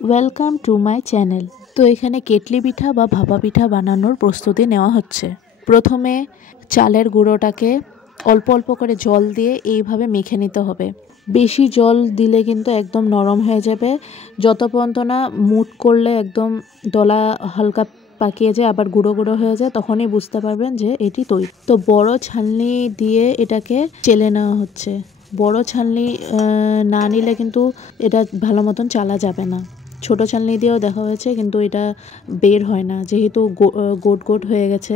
Welcome to my channel. তো এখানে kettle পিঠা বা ভাপা পিঠা বানানোর প্রস্তুতি নেওয়া হচ্ছে। প্রথমে চালের গুঁড়োটাকে অল্প অল্প করে জল দিয়ে এইভাবে মেখে নিতে হবে। বেশি জল দিলে কিন্তু একদম নরম হয়ে যাবে। যত পর্যন্ত না মুট করলে একদম দলা হালকা পাকিয়ে যায়, আবার গুঁড়ো গুঁড়ো হয়ে যায়, তখনই বুঝতে পারবেন যে এটি তৈরি। তো বড় ছালনি দিয়ে এটাকে চেলে নেওয়া হচ্ছে। বড় ছালনি না নিলে কিন্তু এটা ভালো মতন চালা যাবে না। ছোট ছালনি দিয়েও দেখা হয়েছে, কিন্তু এটা বের হয় না, যেহেতু গোট গোট হয়ে গেছে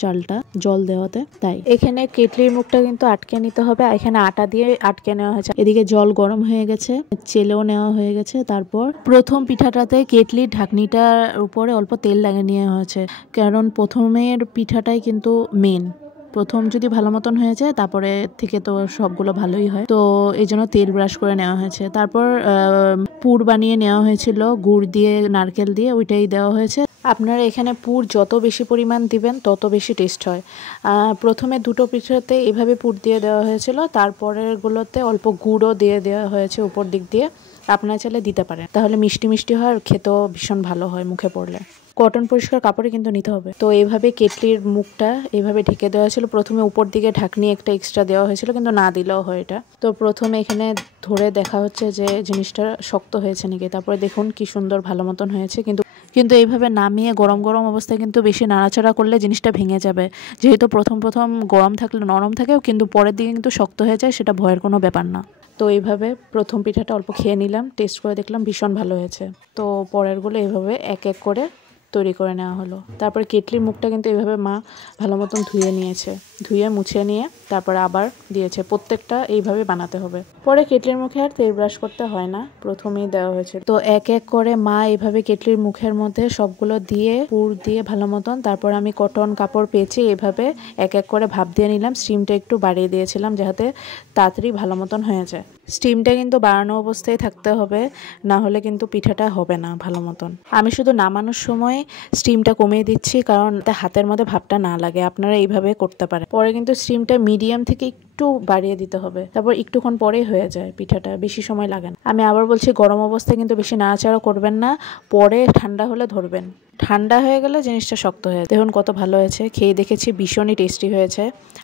চালটা জল দেওয়াতে। তাই এখানে কেটলির মুখটা কিন্তু আটকে নিতে হবে। এখানে আটা দিয়ে আটকে নেওয়া হয়েছে। এদিকে জল গরম হয়ে গেছে, চেলেও নেওয়া হয়ে গেছে। তারপর প্রথম পিঠাটাতে কেটলির ঢাকনিটার উপরে অল্প তেল লাগিয়ে নেওয়া হয়েছে, কারণ প্রথমের পিঠাটাই কিন্তু মেন। প্রথম যদি ভালো মতন হয়ে যায় তারপরে থেকে তো সবগুলো ভালোই হয়। তো এই জন্য তেল ব্রাশ করে নেওয়া হয়েছে। তারপর পুর বানিয়ে নেওয়া হয়েছিল গুড় দিয়ে, নারকেল দিয়ে, ওইটাই দেওয়া হয়েছে। আপনারা এখানে পুর যত বেশি পরিমাণ দিবেন তত বেশি টেস্ট হয়। প্রথমে দুটো পিঠাতে এভাবে পুর দিয়ে দেওয়া হয়েছিল, তারপরেরগুলোতে অল্প গুড়ও দিয়ে দেওয়া হয়েছে উপর দিক দিয়ে। আপনারা চাইলে দিতে পারেন, তাহলে মিষ্টি মিষ্টি হয় আর খেতেও ভীষণ ভালো হয় মুখে পড়লে। কটন পরিষ্কার কাপড়ে কিন্তু নিতে হবে। তো এইভাবে কেটলির মুখটা এইভাবে ঢেকে দেওয়া ছিল। প্রথমে উপর দিকে ঢাকনি একটা এক্সট্রা দেওয়া হয়েছিল, কিন্তু না দিলেও হয় এটা। তো প্রথমে এখানে ধরে দেখা হচ্ছে যে জিনিসটা শক্ত হয়েছে নাকি। তারপরে দেখুন কি সুন্দর ভালো মতন হয়েছে। কিন্তু এইভাবে নামিয়ে গরম গরম অবস্থায় কিন্তু বেশি নাড়াচাড়া করলে জিনিসটা ভেঙে যাবে। যেহেতু প্রথম গরম থাকলে নরম থাকে, কিন্তু পরের দিকে কিন্তু শক্ত হয়ে যায়, সেটা ভয়ের কোনো ব্যাপার না। তো এইভাবে প্রথম পিঠাটা অল্প খেয়ে নিলাম, টেস্ট করে দেখলাম ভীষণ ভালো হয়েছে। তো পরেরগুলো এইভাবে এক এক করে তৈরি করে নেওয়া হলো। তারপরে কেটলির মুখটা কিন্তু এইভাবে মা ভালো মতন ধুয়ে নিয়েছে, ধুয়ে মুছে নিয়ে তারপরে আবার দিয়েছে। প্রত্যেকটা এইভাবে বানাতে হবে। পরে কেটলির মুখে আর তেল ব্রাশ করতে হয় না, প্রথমেই দেওয়া হয়েছে। তো এক এক করে মা এইভাবে কেটলির মুখের মধ্যে সবগুলো দিয়ে পুর দিয়ে ভালো মতন, তারপর আমি কটন কাপড় পেঁচে এইভাবে এক এক করে ভাপ দিয়ে নিলাম। স্টিমটা একটু বাড়িয়ে দিয়েছিলাম যাতে তাড়াতাড়ি ভালো মতন হয়ে যায়। স্টিমটা কিন্তু বাড়ানো অবস্থায় থাকতে হবে, না হলে কিন্তু পিঠাটা হবে না ভালো মতন। আমি শুধু নামানোর সময় স্টিমটা কমিয়ে দিচ্ছি, কারণ হাতের মধ্যে ভাপটা না লাগে। আপনারা এইভাবে করতে পারেন। পরে কিন্তু স্টিমটা মিডিয়াম থেকে একটু বাড়িয়ে দিতে হবে, তারপর একটুক্ষণ পরেই হয়ে যায় পিঠাটা, বেশি সময় লাগে না। আমি আবার বলছি, গরম অবস্থায় কিন্তু বেশি নাড়াচাড়া করবেন না, পরে ঠান্ডা হলে ধরবেন। ঠান্ডা হয়ে গেলে জিনিসটা শক্ত হয়ে যায়। দেখুন কত ভালো হয়েছে, খেয়ে দেখেছি ভীষণই টেস্টি হয়েছে।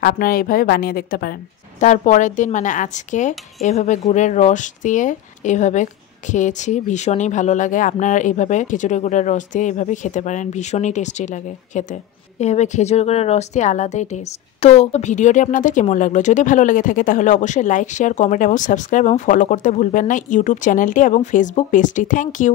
আপনারা এইভাবে বানিয়ে দেখতে পারেন। তারপরের দিন মানে আজকে এভাবে গুড়ের রস দিয়ে এভাবে খেয়েছি, ভীষণই ভালো লাগে। আপনারা এইভাবে খেজুরের গুড়ের রস দিয়ে এইভাবে খেতে পারেন, ভীষণই টেস্টি লাগে খেতে। এভাবে খেজুর গুড়ের রস দিয়ে আলাদাই টেস্ট। তো ভিডিওটি আপনাদের কেমন লাগলো? যদি ভালো লেগে থাকে তাহলে অবশ্যই লাইক, শেয়ার, কমেন্ট এবং সাবস্ক্রাইব এবং ফলো করতে ভুলবেন না ইউটিউব চ্যানেলটি এবং ফেসবুক পেজটি। Thank you.